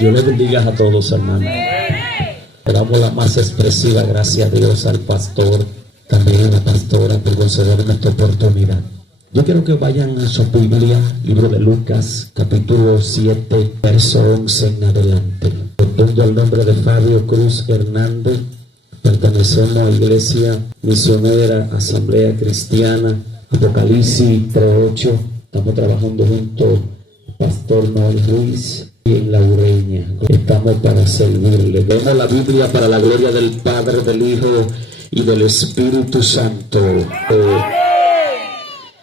Dios les bendiga a todos, hermanos. Le damos la más expresiva gracias a Dios, al pastor, también a la pastora, por concederme esta oportunidad. Yo quiero que vayan a su Biblia, libro de Lucas, capítulo 7, verso 11 en adelante. Respondo al nombre de Fabio Cruz Hernández. Pertenecemos a Iglesia Misionera, Asamblea Cristiana, Apocalipsis 3:8. Estamos trabajando junto Pastor Noel Ruiz y en La Ureña. Estamos para servirle. Vemos la Biblia para la gloria del Padre, del Hijo y del Espíritu Santo.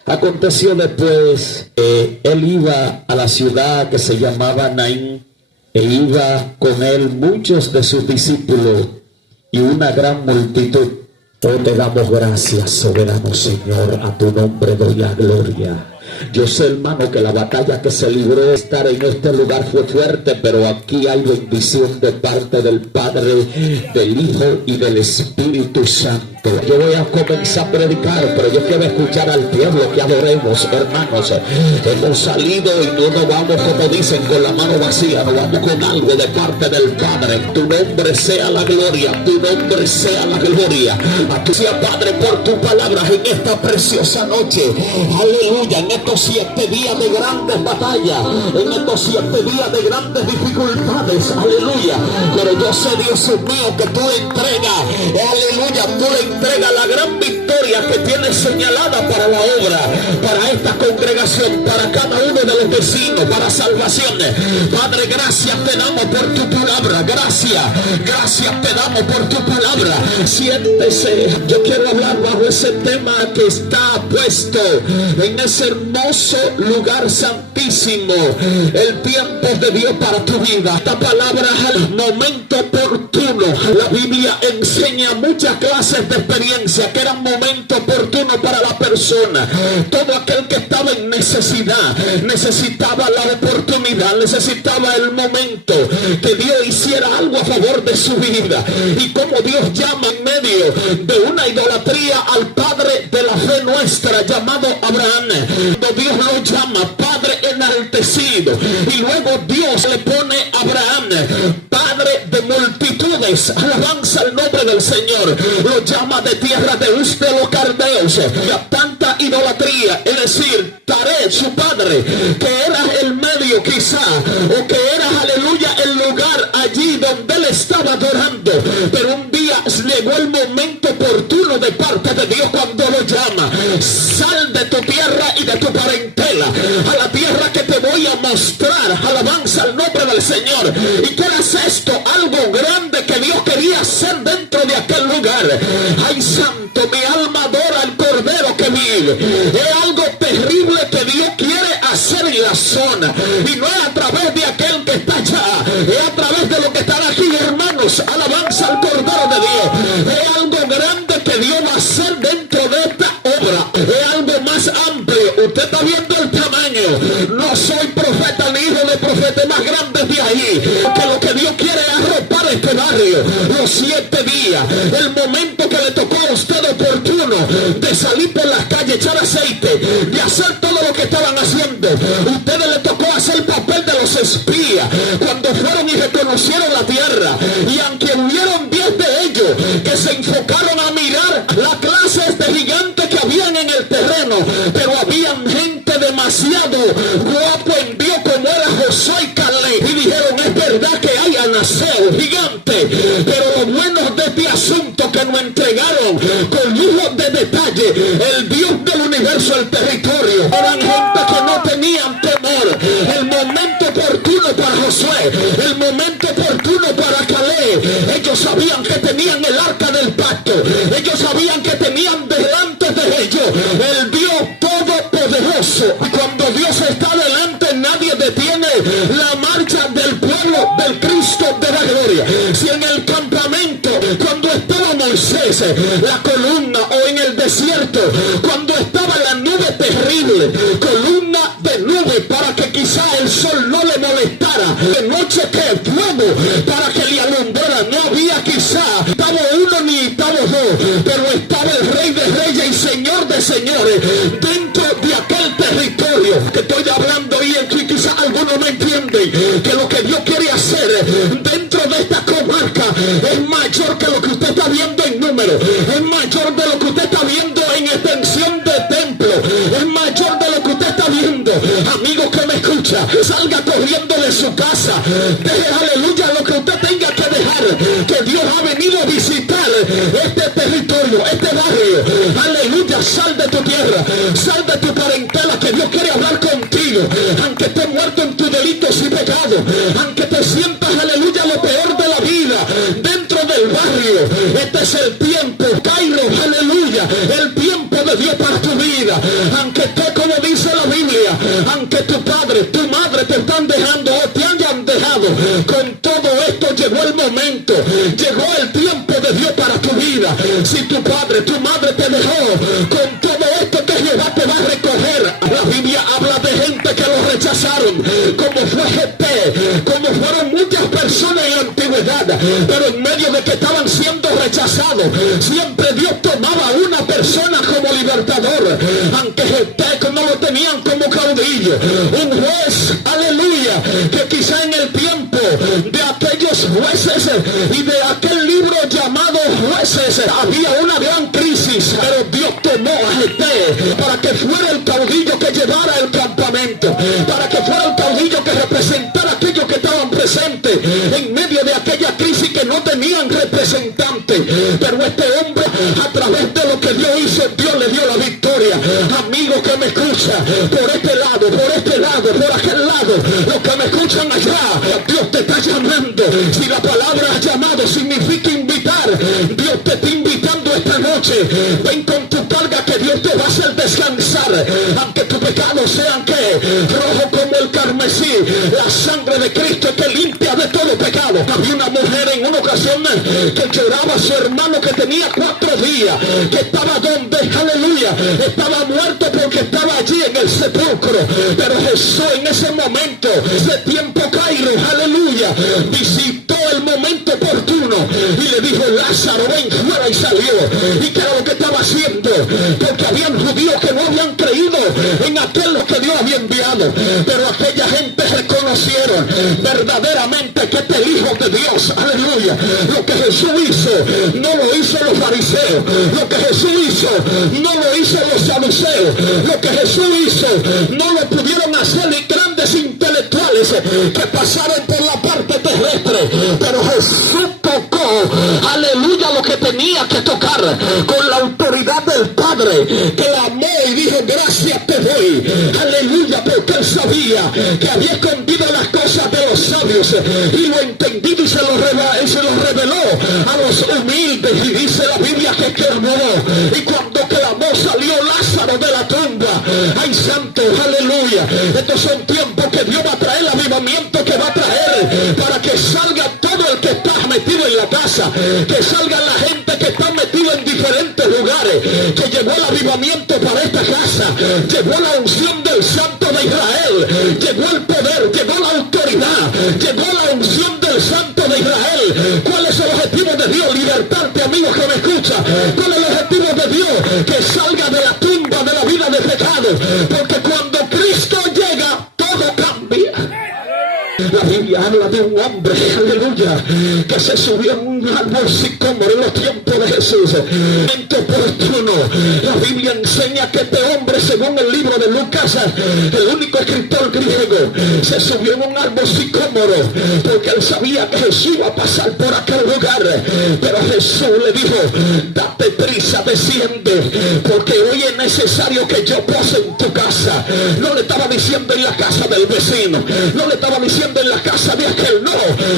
Aconteció después que él iba a la ciudad que se llamaba Naín, e iba con él muchos de sus discípulos y una gran multitud. Hoy te damos gracias, soberano Señor, a tu nombre doy la gloria. Yo sé, hermano, que la batalla que se libró estar en este lugar fue fuerte, pero aquí hay bendición de parte del Padre, del Hijo y del Espíritu Santo. Yo voy a comenzar a predicar, pero yo quiero escuchar al pueblo que adoremos, hermanos. Hemos salido y no nos vamos, como dicen, con la mano vacía, nos vamos con algo de parte del Padre. Tu nombre sea la gloria, tu nombre sea la gloria. A tu sea, Padre, por tu palabra en esta preciosa noche. Aleluya, en estos 7 días de grandes batallas, en estos 7 días de grandes dificultades, aleluya. Pero yo sé, Dios mío, que tú entregas, aleluya, tú le entregas la gran victoria que tienes señalada para la obra, para esta congregación, para cada uno de los vecinos, para salvaciones. Padre, gracias te damos por tu palabra, gracias te damos por tu palabra. Siéntese, yo quiero hablar bajo ese tema que está puesto en ese hermoso lugar santísimo, el tiempo de Dios para tu vida. Esta palabra es el momento oportuno. La Biblia enseña muchas clases de experiencia que eran momentos oportunos para la persona. Todo aquel que estaba en necesidad necesitaba la oportunidad, necesitaba el momento que Dios hiciera algo a favor de su vida. Y como Dios llama en medio de una idolatría al padre de la fe nuestra llamado Abraham, cuando Dios lo llama Padre enaltecido, y luego Dios le pone a Abraham Padre de multitudes, alabanza al nombre del Señor, lo llama de tierra de Uz de los Caldeos. Y a tanta idolatría, es decir, Taré, su padre, que era el medio quizá, o que era, aleluya, el lugar allí donde él estaba adorando. Pero un día llegó el momento oportuno de parte de Dios cuando lo llama: sal de tu tierra y de tu parentela a la tierra que te voy a mostrar, alabanza al nombre del Señor. ¿Y qué es esto? Algo grande que Dios quería hacer dentro de aquel lugar. Ay, santo, mi alma adora al Cordero que vive. Es algo terrible que Dios quiere hacer en la zona, y no es a través de aquel que está allá, es a través de lo que están aquí, hermanos. Alabanza al Cordero de Dios. Es algo grande que Dios va a hacer dentro de esta obra. Es algo más amplio. Usted está viendo el tamaño. No soy profeta ni hijo de profeta, más grandes de ahí, que lo que Dios quiere es arropar este barrio. Los 7 días, el momento que le tocó a usted oportuno de salir por las calles, echar aceite, de hacer todo lo que estaban haciendo. Ustedes le tocó hacer el papel de los espías cuando fueron y reconocieron la tierra. Y aunque hubieron 10 de ellos que se enfocaron a mirar las clases de gigantes que habían en el terreno, pero habían gente demasiado guapo en Dios como era Josué y Caleb, y dijeron: es verdad que hay Anaseo, gigante. Pero lo bueno de este asunto que nos entregaron con lujo de detalle, el Dios del universo, el territorio, eran gente que no tenían temor. El momento oportuno para Josué, el momento oportuno para Caleb, ellos sabían que tenían el arca del pacto, ellos sabían que tenían delante de ellos el Dios todopoderoso. Cuando Dios está delante, nadie detiene la marcha del pueblo del Cristo de la gloria. Si en el campamento, cuando estaba Moisés, la columna, o en el desierto, cuando estaba la nube terrible, columna de nube para que quizá el sol no le molestara, de noche que fuego para que le alumbrara, no había quizá estaba uno ni estaba dos, pero estaba el Rey de Reyes y Señor de Señores dentro de aquel territorio que estoy hablando. Y aquí quizá algunos no entienden que lo que Dios quiere hacer es mayor que lo que usted está viendo en número, es mayor de lo que usted está viendo en extensión de templo, es mayor de lo que usted está viendo. Amigo que me escucha, salga corriendo de su casa, deje, aleluya, lo que usted tenga que dejar, que Dios ha venido a visitar este territorio, este barrio, aleluya. Sal de tu tierra, sal de tu parentela, que Dios quiere hablar contigo, aunque estés muerto en tus delitos y pecados, aunque te sientas, aleluya, lo peor de la vida dentro del barrio. Este es el tiempo, Cairo, aleluya, el tiempo de Dios para tu vida. Aunque esté, como dice la Biblia, aunque tu padre, tu madre te están dejando o te hayan dejado, con todo esto llegó el momento, llegó el tiempo de Dios para tu vida. Si tu padre, tu madre te dejó, con todo esto que Jehová te va a recoger. La Biblia habla de gente que lo rechazaron, como fue Jefté, como fueron muchas personas en la antigüedad, pero en medio de que estaban siendo rechazados, siempre Dios tomaba una persona como libertador. Aunque Jefté no lo tenían como caudillo, un juez, aleluya, que quizá en el tiempo de aquellos jueces y de aquel libro llamado Jueces había una gran crisis, pero Dios tomó a Jefté para que fuera el caudillo que llevara el campamento, para que fuera el caudillo que representara a aquellos que estaban presentes en medio de aquella crisis que no tenían representante. Pero este hombre, a través de lo que Dios hizo, Dios le dio la victoria. Amigo que me escucha, por este lado, por este lado, por aquel lado, los que me escuchan allá, Dios te está llamando. Si la palabra llamado significa invitar, Dios te está invitando esta noche. Ven con tu carga, que Dios te va a hacer descansar, aunque tus pecados sean que rojo como el carmesí. La sangre de Cristo te limpia de todo pecado. Había una mujer en una ocasión que lloraba a su hermano que tenía 4 días, que estaba donde, aleluya, estaba muerto porque estaba allí en el sepulcro. Pero Jesús en ese momento, ese tiempo, Cairo, aleluya, visitó el momento oportuno y le dijo: Lázaro, ven fuera. Y salió. ¿Y qué era lo que estaba haciendo? Porque habían judíos que no habían creído en aquel que Dios había enviado, pero aquella gente reconocieron verdaderamente que este es el Hijo de Dios, aleluya. Lo que Jesús hizo no lo hizo los fariseos, lo que Jesús hizo no lo hizo los saduceos, lo que Jesús hizo no lo pudieron hacer ni grandes intelectuales que pasaron por la parte terrestre, pero Jesús tocó, aleluya, lo que tenía que tocar con la autoridad del Padre, que la amó y dijo: gracias te doy, aleluya, porque él sabía que había escondido las cosas de los sabios y lo entendido y se lo reveló a los humildes. Y dice la Biblia que clamó, y cuando clamó salió Lázaro de la tumba. Ay, santo, aleluya. Estos son tiempos que Dios va a traer, el avivamiento que va a traer, para que salga todo el que está metido en la casa, que salga la gente que está metida en diferentes lugares, que llevó el avivamiento para esta casa, llevó la unción del Santo de Israel, llevó el poder, llevó la autoridad, llevó la unción del Santo de Israel. ¿Cuál es el objetivo de Dios? Libertarte, amigo que me escucha. ¿Cuál es el objetivo de Dios? Que salga de la tumba de la vida de pecado, porque cuando Cristo llega, todo cambia. La Biblia habla de un hombre, aleluya, que se subió en un árbol sicómoro en los tiempos de Jesús. Momento oportuno. La Biblia enseña que este hombre, según el libro de Lucas, el único escritor griego, se subió en un árbol sicómoro porque él sabía que Jesús iba a pasar por aquel lugar. Pero Jesús le dijo: date prisa, desciende, porque hoy es necesario que yo pose en tu casa. No le estaba diciendo en la casa del vecino, no le estaba diciendo en la casa de aquel, no,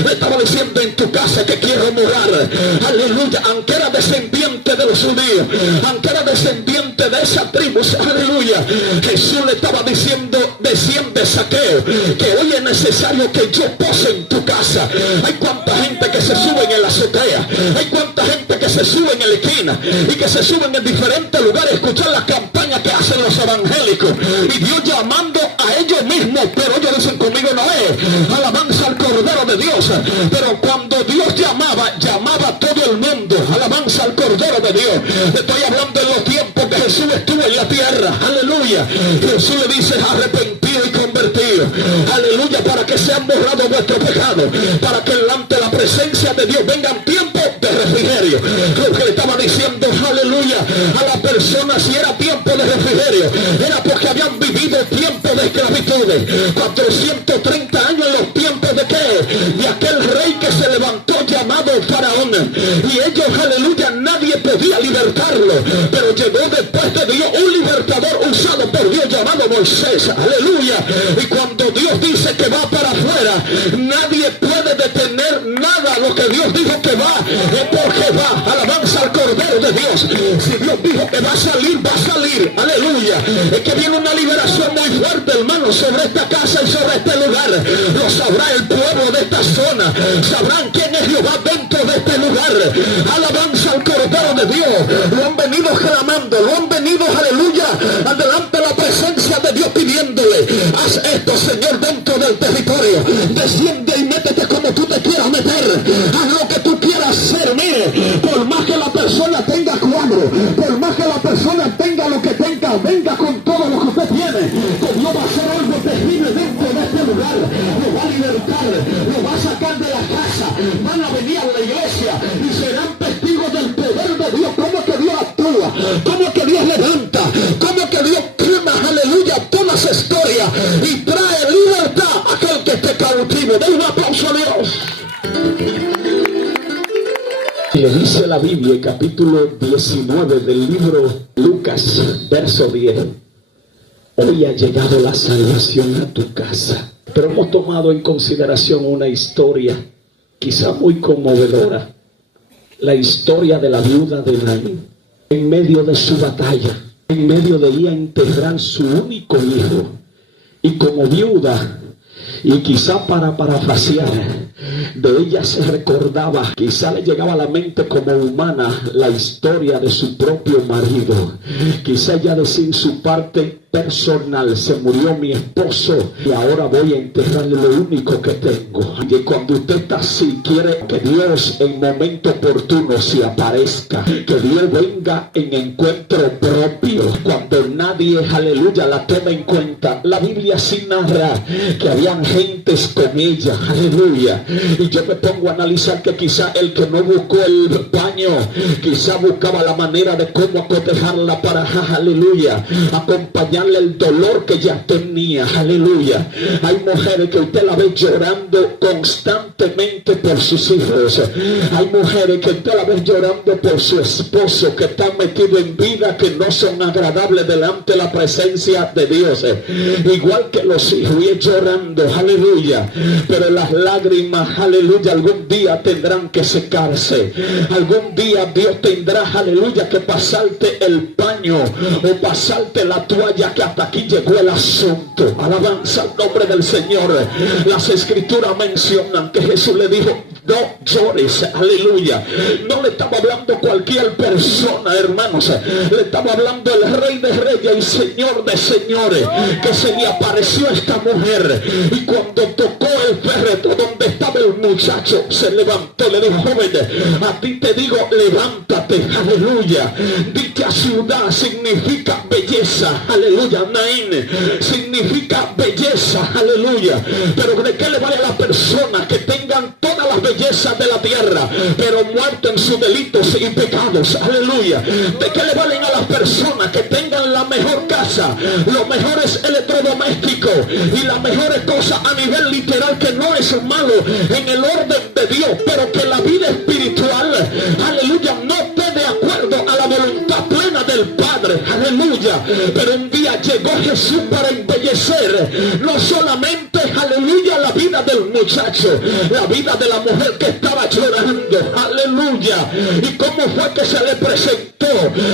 le estaba diciendo: en tu casa que quiero morar. Aleluya. Aunque era descendiente de los judíos, aunque era descendiente de esa tribu, aleluya, Jesús le estaba diciendo: desciende, Zaqueo, que hoy es necesario que yo pose en tu casa. Hay cuánta gente que se suben en la azotea, hay cuánta gente que se suben en la esquina y que se suben en diferentes lugares a escuchar las campañas que hacen los evangélicos, y Dios llamando a ellos mismos, pero ellos dicen: conmigo no es. Alabanza al Cordero de Dios. Pero cuando Dios llamaba a todo el mundo. Alabanza al Cordero de Dios. Estoy hablando de los tiempos que Jesús estuvo en la tierra. Aleluya. Jesús le dice: arrepentido y convertido. Aleluya. Para que sean borrados vuestros pecados, para que delante de la presencia de Dios vengan tiempos de refrigerio. Lo que le estaba diciendo, aleluya, a la persona, si era tiempo de refrigerio, era porque habían vivido tiempos de esclavitud. 430 años en los tiempos de qué? De aquel rey que se levantó llamado Faraón. Y ellos, aleluya, nadie podía libertarlo. Pero llegó después de Dios un libertador usado por Dios llamado Moisés. Aleluya. Y cuando Dios dice que va para afuera, nadie puede detener nada. Lo que Dios dijo que va, es porque va. Alabanza al Cordero de Dios. Si Dios dijo que va a salir, va a salir. Aleluya. Es que viene una liberación muy fuerte, hermano, sobre esta casa y sobre este lugar. Lo sabrá el pueblo de esta zona. Sabrán quién es Jehová dentro de este lugar. Alabanza al Cordero de Dios. Lo han venido clamando, lo han venido, aleluya, adelante la presencia de Dios pidiéndole: haz esto, Señor, dentro del territorio. Desciende y métete como tú te quieras meter. Haz lo que tú quieras hacer. Mire, por más que la persona tenga cuadro, por más que la persona tenga lo que tenga, venga con todo lo que usted tiene, que Dios va a hacer algo terrible dentro de este lugar. Lo va a libertar, lo va a sacar de la casa. Van a venir a la iglesia y serán testigos del poder de Dios. Cómo que Dios actúa, cómo que Dios levanta, cómo que Dios quema, aleluya, todas las historias y trae libertad a aquel que esté cautivo. Den un aplauso a Dios. Y le dice la Biblia, el capítulo 19 del libro Lucas, verso 10: hoy ha llegado la salvación a tu casa. Pero hemos tomado en consideración una historia quizá muy conmovedora, la historia de la viuda de Naín. En medio de su batalla, en medio de ella enterrar su único hijo, y como viuda, y quizá para parafrasear, de ella se recordaba, quizá le llegaba a la mente como humana la historia de su propio marido. Quizá ella decía en su parte personal: se murió mi esposo y ahora voy a enterrarle lo único que tengo. Y cuando usted está así, quiere que Dios en momento oportuno se aparezca, que Dios venga en encuentro propio, cuando nadie, aleluya, la toma en cuenta. La Biblia sí narra que habían gentes con ella, aleluya. Y yo me pongo a analizar que quizá el que no buscó el paño, quizá buscaba la manera de cómo acotejarla para, aleluya, acompañarle el dolor que ya tenía, aleluya. Hay mujeres que usted la ve llorando constantemente por sus hijos. Hay mujeres que usted la ve llorando por su esposo, que está metido en vidas que no son agradables delante de la presencia de Dios. Igual que los hijos, y llorando, aleluya. Pero las lágrimas, aleluya, algún día tendrán que secarse. Algún día Dios tendrá, aleluya, que pasarte el paño o pasarte la toalla, que hasta aquí llegó el asunto. Alabanza al nombre del Señor. Las escrituras mencionan que Jesús le dijo: no llores, aleluya. No le estaba hablando cualquier persona, hermanos. Le estaba hablando el Rey de Reyes y Señor de Señores, que se le apareció a esta mujer. Y cuando tocó el féretro donde estaba el muchacho, se levantó, le dijo: joven, a ti te digo, levántate, aleluya. Dicha ciudad significa belleza, aleluya. Naín significa belleza, aleluya. Pero ¿de qué le vale a las personas que tengan todas las bellezas de la tierra, pero muerto en sus delitos y pecados, aleluya? ¿De qué le valen a las personas que tengan la mejor casa, los mejores electrodomésticos y las mejores cosas a nivel literal, que no es malo en el orden de Dios, pero que la vida espiritual, aleluya, no esté de acuerdo a la voluntad plena del Padre, aleluya? Pero un día llegó Jesús para embellecer no solamente, aleluya, la vida del muchacho, la vida de la mujer que estaba llorando, aleluya. ¿Y cómo fue que se le presentó?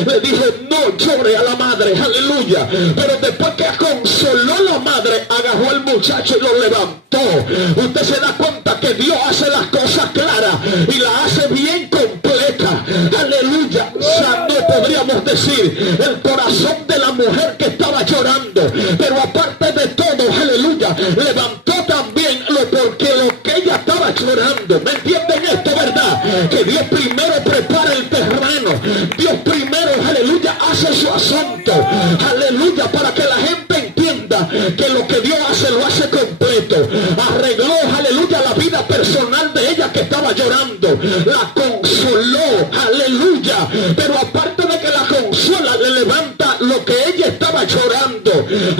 Le dijo: no llore a la madre, aleluya. Pero después que consoló la madre, agarró al muchacho y lo levantó. Usted se da cuenta que Dios hace las cosas claras y las hace bien completa, aleluya. Sanó, podríamos decir, el corazón de la mujer que estaba llorando. Pero aparte de todo, aleluya, levantó también porque lo que ella estaba llorando. ¿Me entienden esto, verdad? Que Dios primero prepara el terreno. Dios primero, aleluya, hace su asunto, aleluya, para que la gente entienda que lo que Dios hace, lo hace completo. Arregló, aleluya, la vida personal de ella, que estaba llorando, la consoló, aleluya. Pero aparte de que la consuela, le levanta lo que ella estaba llorando,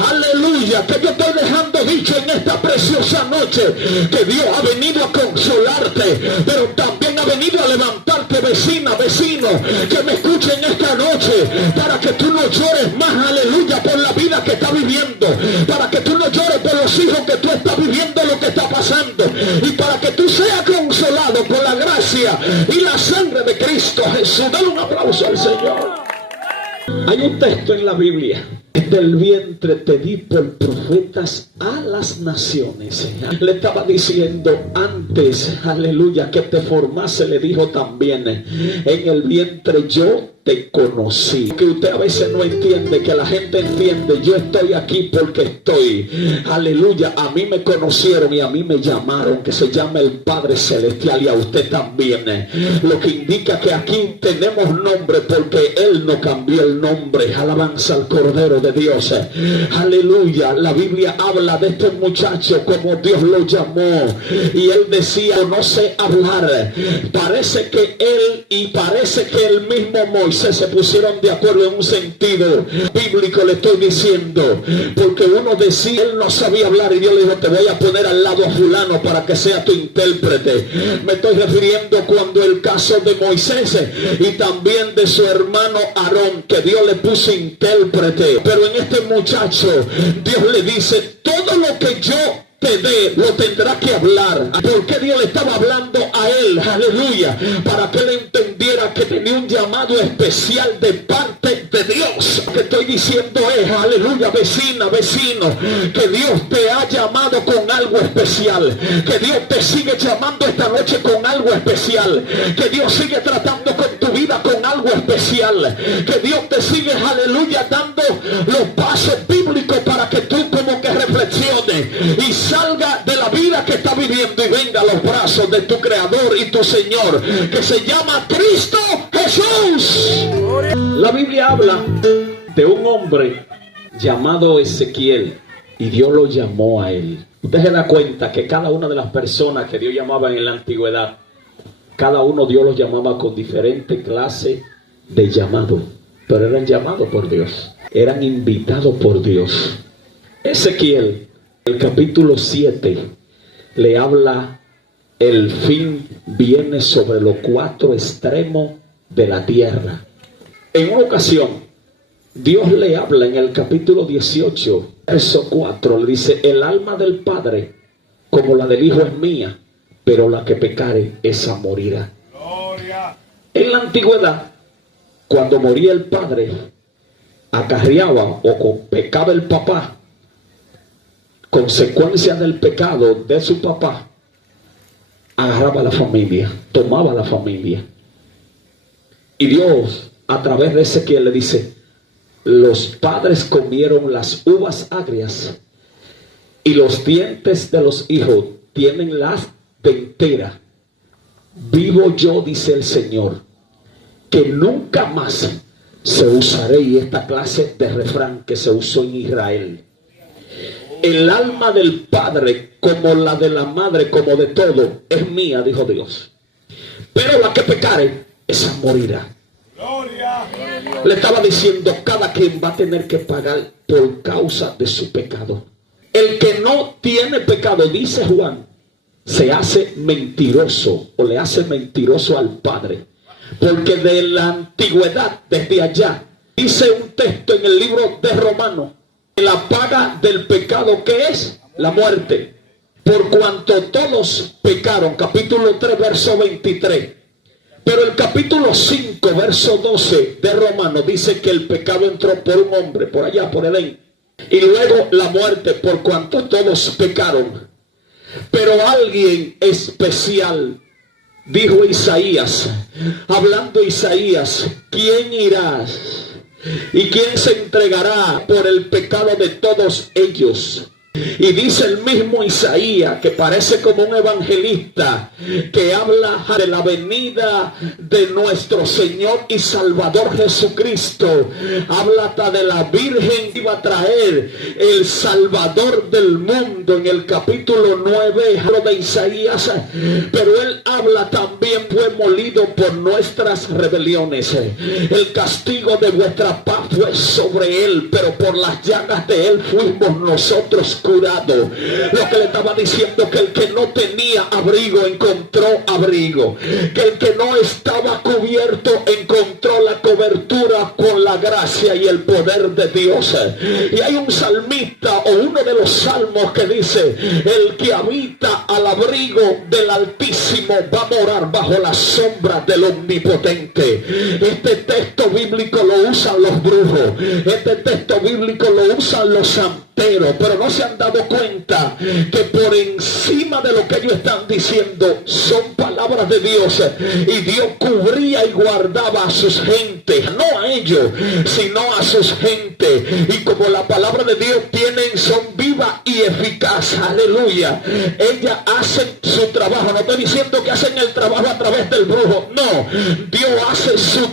aleluya. Que yo estoy dejando dicho en esta preciosa noche, que Dios ha venido a consolarte, pero también ha venido a levantarte, vecina, vecino, que me escuchen esta noche, para que tú no llores más, aleluya, por la vida que estás viviendo, para que tú no llores por los hijos que tú estás viviendo, lo que está pasando, y para que tú seas consolado por la gracia y la sangre de Cristo Jesús. Dale un aplauso al Señor. Hay un texto en la Biblia: del vientre te di por profetas a las naciones. Le estaba diciendo antes, aleluya, que te formase, le dijo también: en el vientre yo te conocí. Que usted a veces no entiende, que la gente entiende: yo estoy aquí porque estoy, aleluya, a mí me conocieron y a mí me llamaron, que se llama el Padre Celestial, y a usted también. Lo que indica que aquí tenemos nombre, porque Él no cambió el nombre. Alabanza al Cordero de Dios, aleluya. La Biblia habla de este muchacho como Dios lo llamó, y él decía: no sé hablar. Parece que él y parece que el mismo Moisés se pusieron de acuerdo en un sentido bíblico, le estoy diciendo, porque uno decía, él no sabía hablar, y Dios le dijo: te voy a poner al lado a fulano para que sea tu intérprete. Me estoy refiriendo cuando el caso de Moisés y también de su hermano Aarón, que Dios le puso intérprete. Pero en este muchacho Dios le dice: todo lo que yo te dé, lo tendrá que hablar. Porque Dios le estaba hablando a él, aleluya, para que él entendiera que tenía un llamado especial de parte de Dios. Lo que estoy diciendo es, aleluya, vecina, vecino, que Dios te ha llamado con algo especial, que Dios te sigue llamando esta noche con algo especial, que Dios sigue tratando con tu vida con algo especial, que Dios te sigue, aleluya, dando los pasos bíblicos para que tú como que reflexiones y salga de la vida que está viviendo y venga a los brazos de tu Creador y tu Señor, que se llama Cristo Jesús. La Biblia habla de un hombre llamado Ezequiel, y Dios lo llamó a él. Usted se da cuenta que cada una de las personas que Dios llamaba en la antigüedad, cada uno Dios los llamaba con diferente clase de llamado, pero eran llamados por Dios, eran invitados por Dios. Ezequiel, el capítulo 7, le habla: el fin viene sobre los cuatro extremos de la tierra. En una ocasión, Dios le habla en el capítulo 18, verso 4, le dice: el alma del Padre como la del Hijo es mía, pero la que pecare, esa morirá. Gloria. En la antigüedad, cuando moría el padre, acarreaba o pecaba el papá, consecuencia del pecado de su papá, agarraba a la familia, tomaba a la familia. Y Dios, a través de Ezequiel, le dice: los padres comieron las uvas agrias, y los dientes de los hijos tienen las denteras. Vivo yo, dice el Señor, que nunca más se usará esta clase de refrán que se usó en Israel. El alma del padre, como la de la madre, como de todo, es mía, dijo Dios. Pero la que pecare, esa morirá. Gloria. Le estaba diciendo: cada quien va a tener que pagar por causa de su pecado. El que no tiene pecado, dice Juan, se hace mentiroso, o le hace mentiroso al Padre. Porque de la antigüedad, desde allá, dice un texto en el libro de Romanos: la paga del pecado, ¿qué es? La muerte. Por cuanto todos pecaron, capítulo 3, verso 23. Pero el capítulo 5, verso 12 de Romanos dice que el pecado entró por un hombre, por allá, por Edén. Y luego la muerte, por cuanto todos pecaron. Pero alguien especial, dijo Isaías, hablando Isaías: ¿quién irá y quién se entregará por el pecado de todos ellos? Y dice el mismo Isaías, que parece como un evangelista, que habla de la venida de nuestro Señor y Salvador Jesucristo. Habla hasta de la Virgen que iba a traer el Salvador del mundo en el capítulo 9 de Isaías. Pero él habla también, fue molido por nuestras rebeliones. El castigo de vuestra paz fue sobre él, pero por las llagas de él fuimos nosotros curado. Lo que le estaba diciendo, que el que no tenía abrigo encontró abrigo, que el que no estaba cubierto encontró la cobertura con la gracia y el poder de Dios. Y hay un salmista, o uno de los salmos, que dice: el que habita al abrigo del Altísimo va a morar bajo la sombra del Omnipotente. Este texto bíblico lo usan los brujos, este texto bíblico lo usan los santeros, pero no se han dado cuenta que por encima de lo que ellos están diciendo son palabras de Dios, y Dios cubría y guardaba a sus gentes, no a ellos sino a sus gentes. Y como la palabra de Dios son vivas y eficaces, aleluya, ellas hacen su trabajo. No estoy diciendo que hacen el trabajo a través del brujo, no, Dios hace su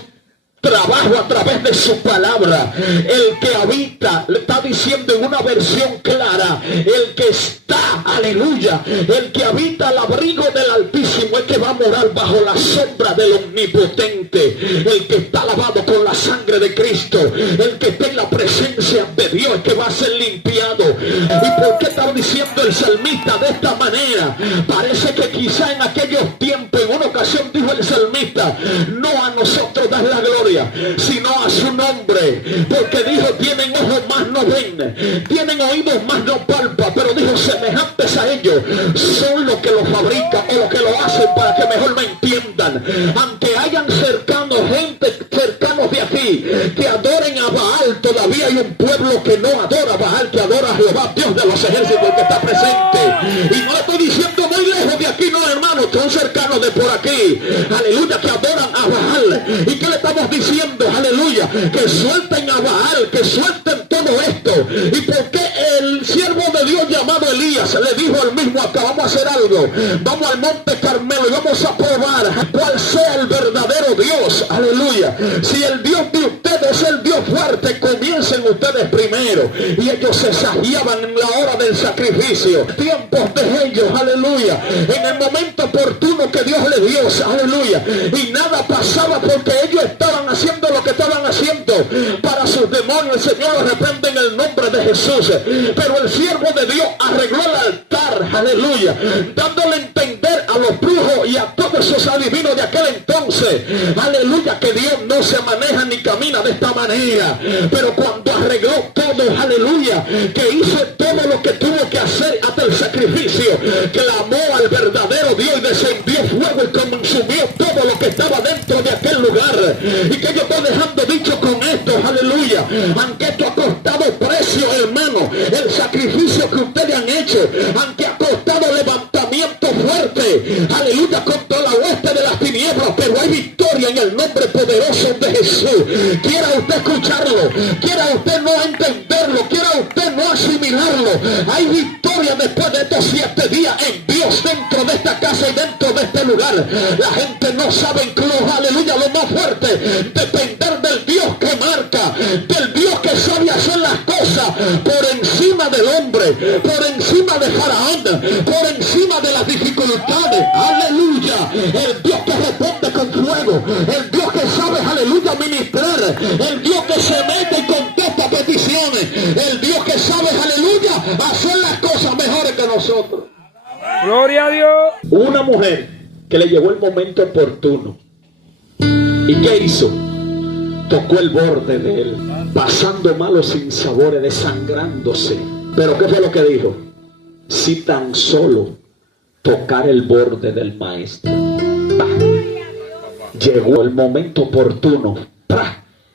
trabajo a través de su palabra. El que habita, le está diciendo en una versión clara, el que está, aleluya, el que habita al abrigo del Altísimo es que va a morar bajo la sombra del Omnipotente. El que está lavado con la sangre de Cristo, el que está en la presencia de Dios, es que va a ser limpiado. ¿Y por qué está diciendo el salmista de esta manera? Parece que quizá en aquellos tiempos, en una ocasión dijo el salmista: no a nosotros das la gloria, sino a su nombre, porque dijo: tienen ojos más no ven, tienen oídos más no palpan, pero dijo: semejantes a ellos son los que lo fabrican o los que lo hacen, para que mejor me entiendan. Aunque hayan gente cercanos de aquí que adoren a Baal, todavía hay un pueblo que no adora a Baal, que adora a Jehová, Dios de los ejércitos, que está presente. Y no estoy diciendo muy lejos de aquí, no, hermanos, son cercanos de por aquí, aleluya, que adoran a Baal. ¿Y qué le estamos diciendo? Aleluya, que suelten a Baal, que suelten todo esto. ¿Y por qué el siervo de Dios llamado Elías le dijo al mismo: acá vamos a hacer algo, vamos al monte Carmelo y vamos a probar cuál sea el verdadero Dios? Aleluya, si el Dios de ustedes es el Dios fuerte, comiencen ustedes primero. Y ellos se saciaban en la hora del sacrificio, tiempos de ellos, aleluya, en el momento oportuno que Dios les dio, aleluya, y nada pasaba porque ellos estaban haciendo lo que estaban haciendo para sus demonios. El Señor los reprende en el nombre de Jesús. Pero el siervo de Dios arregló el altar, aleluya, dándole a entender a los brujos y a todos esos adivinos de aquel entonces, aleluya, que Dios no se maneja ni camina de esta manera. Pero cuando arregló todo, aleluya, que hizo todo lo que tuvo que hacer hasta el sacrificio, clamó al verdadero Dios y descendió fuego y consumió todo lo que estaba dentro de aquel lugar. Y que yo estoy dejando dicho con esto, aleluya, aunque esto ha costado precio, hermano, el sacrificio que ustedes han hecho, aunque ha costado levantamiento fuerte, aleluya, contra la hueste de las tinieblas, pero hay victoria en el nombre poderoso de Jesús. Quiera usted escucharlo, quiera usted no entenderlo, quiera usted no asimilarlo, hay victoria después de estos 7 días en Dios, dentro de esta casa y dentro de este lugar. La gente no sabe incluso, aleluya, lo más fuerte, depender del Dios que marca, del Dios que sabe hacer las cosas por encima del hombre, por encima de Faraón, por encima de las dificultades, aleluya, el Dios que responde con fuego, el Dios que sabe, aleluya, ministrar, el Dios que se mete y contesta peticiones, el Dios que sabe, aleluya, hacer las cosas mejores que nosotros. Gloria a Dios. Una mujer que le llegó el momento oportuno, ¿y qué hizo? Tocó el borde de él, pasando malos sinsabores, desangrándose. Pero ¿qué fue lo que dijo? Si tan solo tocar el borde del maestro. Llegó el momento oportuno,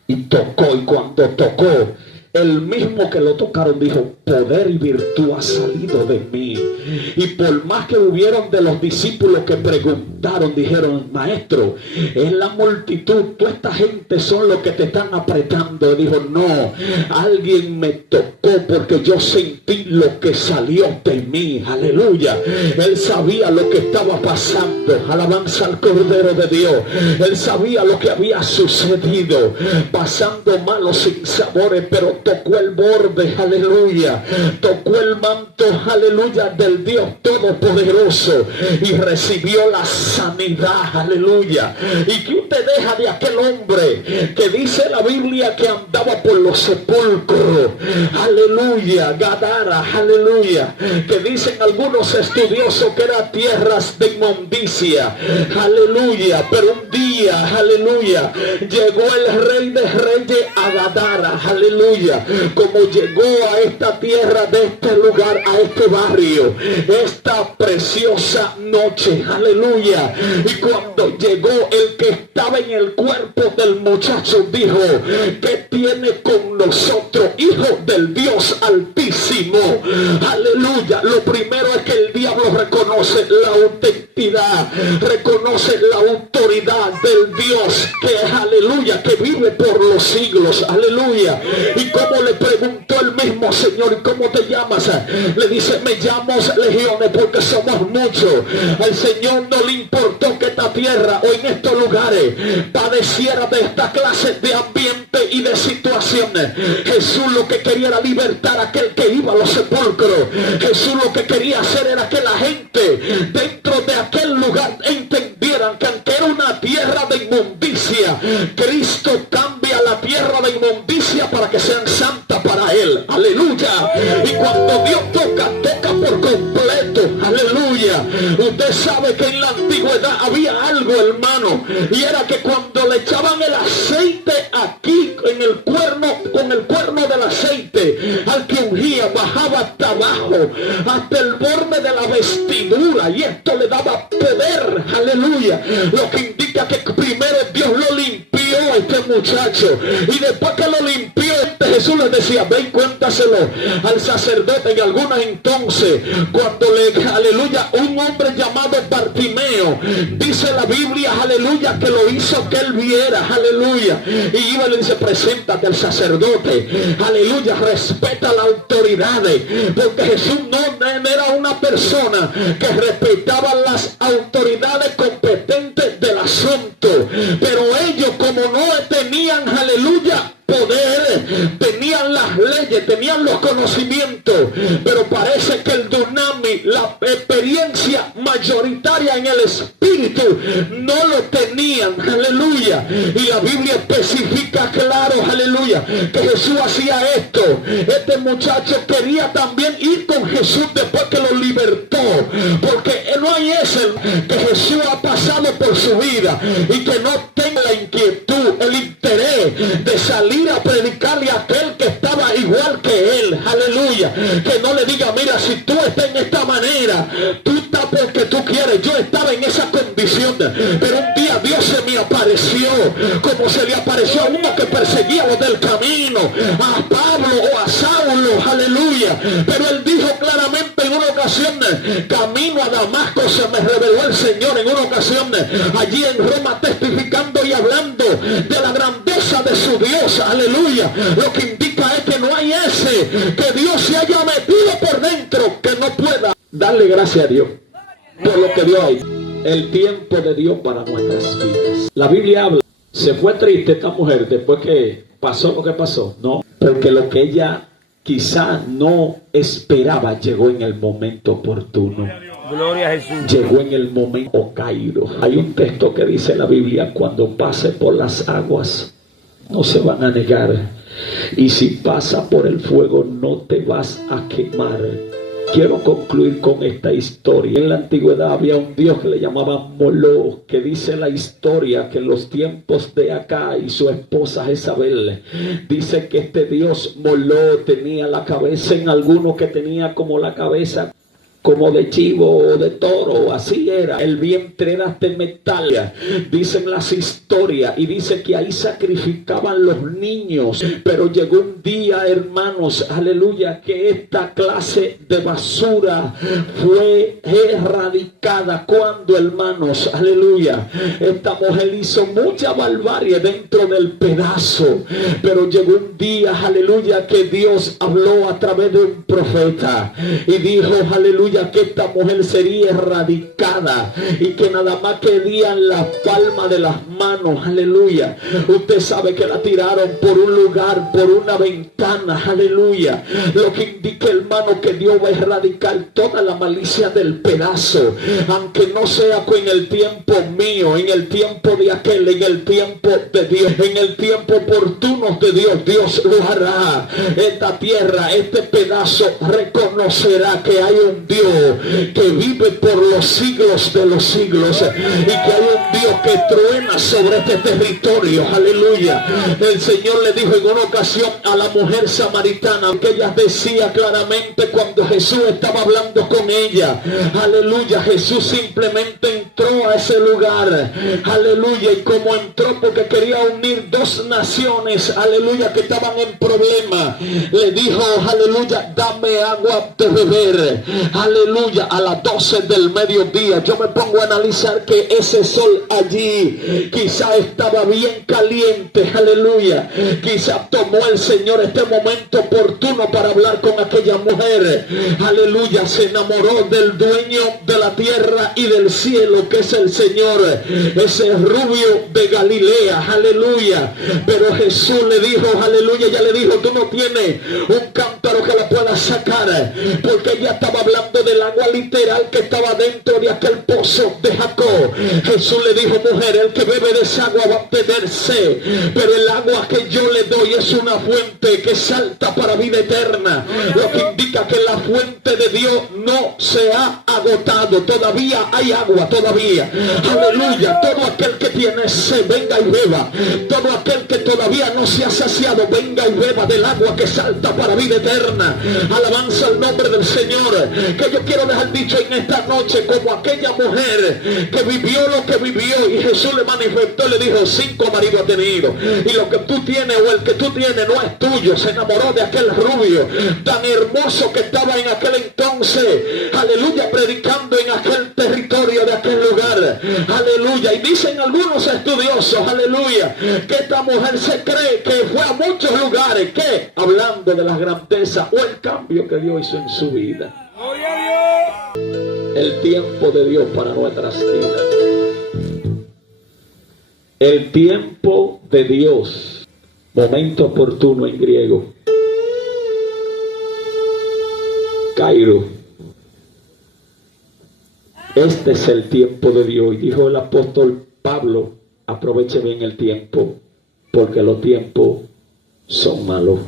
y tocó, y cuando tocó, el mismo que lo tocaron dijo: poder y virtud ha salido de mí. Y por más que hubieron de los discípulos que preguntaron, dijeron: maestro, es la multitud, toda esta gente son los que te están apretando. Dijo: no, alguien me tocó porque yo sentí lo que salió de mí. Aleluya. Él sabía lo que estaba pasando. Alabanza al Cordero de Dios. Él sabía lo que había sucedido, pasando malos sinsabores, pero tocó el borde, aleluya, tocó el manto, aleluya, del Dios Todopoderoso y recibió la sanidad, aleluya. ¿Y qué usted deja de aquel hombre que dice la Biblia que andaba por los sepulcros? Aleluya, Gadara, aleluya, que dicen algunos estudiosos que eran tierras de inmundicia, aleluya, pero un día, aleluya, llegó el Rey de Reyes a Gadara, aleluya, como llegó a esta tierra, de este lugar, a este barrio, esta preciosa noche, aleluya. Y cuando llegó, el que estaba en el cuerpo del muchacho dijo: ¿qué tiene con nosotros, hijo del Dios Altísimo? Aleluya. Lo primero es que el diablo reconoce la autenticidad, reconoce la autoridad del Dios que, aleluya, que vive por los siglos, aleluya. Y como le preguntó el mismo Señor: ¿y cómo te llamas? Le dice: me llamo Legiones, porque somos muchos. Al Señor no le importó que esta tierra o en estos lugares padeciera de esta clase de ambiente y de situaciones. Jesús lo que quería era libertar a aquel que iba a los sepulcros. Jesús lo que quería hacer era que la gente dentro de aquel lugar entendieran que aunque era una tierra de inmundicia, Cristo cambia la tierra de inmundicia para que sean santas para Él. Aleluya. Y cuando Dios toca, toca por completo. Aleluya. Usted sabe que en la antigüedad había algo, hermano, y era que cuando le echaban el aceite aquí en el cuerno, con el cuerno del aceite, al que ungía, bajaba hasta abajo, hasta el borde de la vestidura, y esto le daba poder. Aleluya. Lo que indica que primero Dios lo limpió a este muchacho, y después que lo limpió, Jesús les decía: ve y cuéntaselo al sacerdote. En algunas entonces, cuando aleluya, un hombre llamado Bartimeo, dice la Biblia, aleluya, que lo hizo que él viera, aleluya, y iba y le dice: preséntate al sacerdote, aleluya, respeta las autoridades, porque Jesús no era una persona que respetaba las autoridades competentes del asunto, pero ellos, como no tenían, aleluya, poder, tenían las leyes, tenían los conocimientos, pero parece que el dunami, la experiencia mayoritaria en el espíritu, no lo tenían, aleluya. Y la Biblia especifica claro, aleluya, que Jesús hacía esto. Este muchacho quería también ir con Jesús después que lo libertó, porque no hay ese que Jesús ha pasado por su vida y que no tenga la inquietud, el interés de salir a predicarle a aquel que estaba igual que él, aleluya, que no le diga: mira, si tú estás en esta manera, tú estás porque tú quieres. Yo estaba en esa condición, pero un día Dios se me apareció, como se le apareció a uno que perseguía los del camino, a Pablo o a Saulo, aleluya. Pero él dijo claramente en una ocasión: camino a Damasco se me reveló el Señor, en una ocasión allí en Roma, testificando y hablando de la grandeza de su Dios, aleluya. Lo que indica es que no hay ese que Dios se haya metido por dentro que no pueda darle gracias a Dios por lo que Dios ha hecho. El tiempo de Dios para nuestras vidas. La Biblia habla: se fue triste esta mujer después que pasó lo que pasó. No, porque lo que ella quizá no esperaba llegó en el momento oportuno. Gloria a Jesús. Llegó en el momento caído. Hay un texto que dice la Biblia: cuando pase por las aguas no se van a negar, y si pasa por el fuego no te vas a quemar. Quiero concluir con esta historia. En la antigüedad había un dios que le llamaban Moloch, que dice la historia que en los tiempos de Acá y su esposa Jezabel, dice que este dios Moloch tenía la cabeza, en alguno que tenía como la cabeza como de chivo o de toro, así era, el vientre era de metal, dicen las historias, y dice que ahí sacrificaban los niños, pero llegó un día, hermanos, aleluya, que esta clase de basura fue erradicada. Cuando, hermanos, aleluya, esta mujer hizo mucha barbarie dentro del pedazo, pero llegó un día, aleluya, que Dios habló a través de un profeta y dijo, aleluya, que esta mujer sería erradicada y que nada más querían la palma de las manos, aleluya. Usted sabe que la tiraron por un lugar, por una ventana, aleluya, lo que indica, hermano, que Dios va a erradicar toda la malicia del pedazo, aunque no sea en el tiempo mío, en el tiempo de aquel, en el tiempo de Dios, en el tiempo oportuno de Dios, Dios lo hará. Esta tierra, este pedazo reconocerá que hay un Dios que vive por los siglos de los siglos y que hay un Dios que truena sobre este territorio, aleluya. El Señor le dijo en una ocasión a la mujer samaritana, que ella decía claramente cuando Jesús estaba hablando con ella, aleluya, Jesús simplemente entró a ese lugar, aleluya, y como entró porque quería unir dos naciones, aleluya, que estaban en problema, le dijo, aleluya, dame agua de beber, aleluya, a las 12 del mediodía. Yo me pongo a analizar que ese sol allí quizá estaba bien caliente, aleluya, quizá tomó el Señor este momento oportuno para hablar con aquella mujer, aleluya, se enamoró del dueño de la tierra y del cielo, que es el Señor, ese rubio de Galilea, aleluya. Pero Jesús le dijo, aleluya, ella le dijo, tú no tienes un cántaro que la pueda sacar, porque ella estaba hablando del agua literal que estaba dentro de aquel pozo de Jacob. Jesús le dijo, mujer, el que bebe de esa agua va a tener sed, pero el agua que yo le doy es una fuente que salta para vida eterna, lo que indica que la fuente de Dios no se ha agotado, todavía hay agua, todavía, aleluya. Todo aquel que tiene sed, venga y beba. Todo aquel que todavía no se ha saciado, venga y beba del agua que salta para vida eterna. Alabanza al nombre del Señor. Que yo quiero dejar dicho en esta noche, como aquella mujer que vivió lo que vivió y Jesús le manifestó, le dijo, 5 maridos ha tenido y lo que tú tienes o el que tú tienes no es tuyo. Se enamoró de aquel rubio tan hermoso que estaba en aquel entonces, aleluya, predicando en aquel territorio de aquel lugar, aleluya. Y dicen algunos estudiosos, aleluya, que esta mujer se cree que fue a muchos lugares, que hablando de la grandeza o el cambio que Dios hizo en su vida. El tiempo de Dios para nuestras vidas. El tiempo de Dios. Momento oportuno en griego. Cairo. Este es el tiempo de Dios. Y dijo el apóstol Pablo, aproveche bien el tiempo, porque los tiempos son malos.